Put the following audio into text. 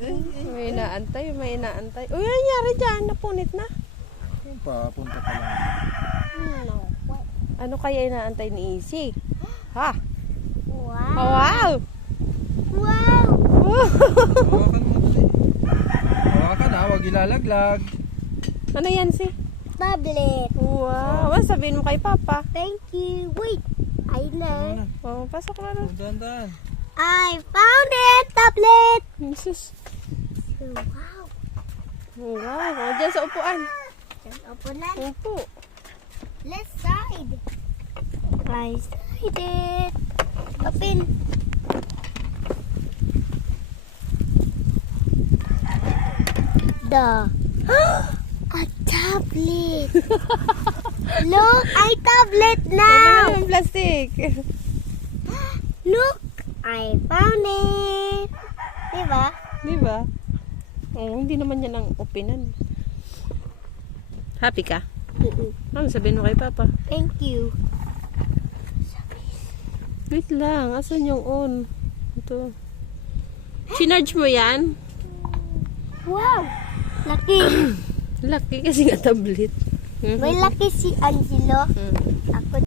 May inaantay, may inaantay. Uy, ano nangyari dyan? Napunit na. Papunta pa lang. Ano kaya inaantay ni Izzy? Ha? Wow. Oh, wow! Wow. Hawakan mo dali. Hawakan ha, huwag ilalaglag. Ano yan si? Tablet. Wow! Ano sabihin mo kay Papa? Thank you. Wait. I know. Oh, pasok na na. Dahan-dahan. I found it. Tablet. Jesus. Wow. Oh, wow. Oh, dyan sa upuan. Open na. Upo. Left side. I side it. Open. The a tablet. Look, I tablet Wala now. nga yung plastic. Look, I found it. Diba? Di ba? Oh, hindi naman yan ang openan. Happy ka? Ano sabihin mo kay Papa? Thank you. Wait lang. Asan yung on? Ito. Sinarge mo yan? Wow. Lucky. Laki kasi nga tablet. May lucky si Angelo. Mm. Ako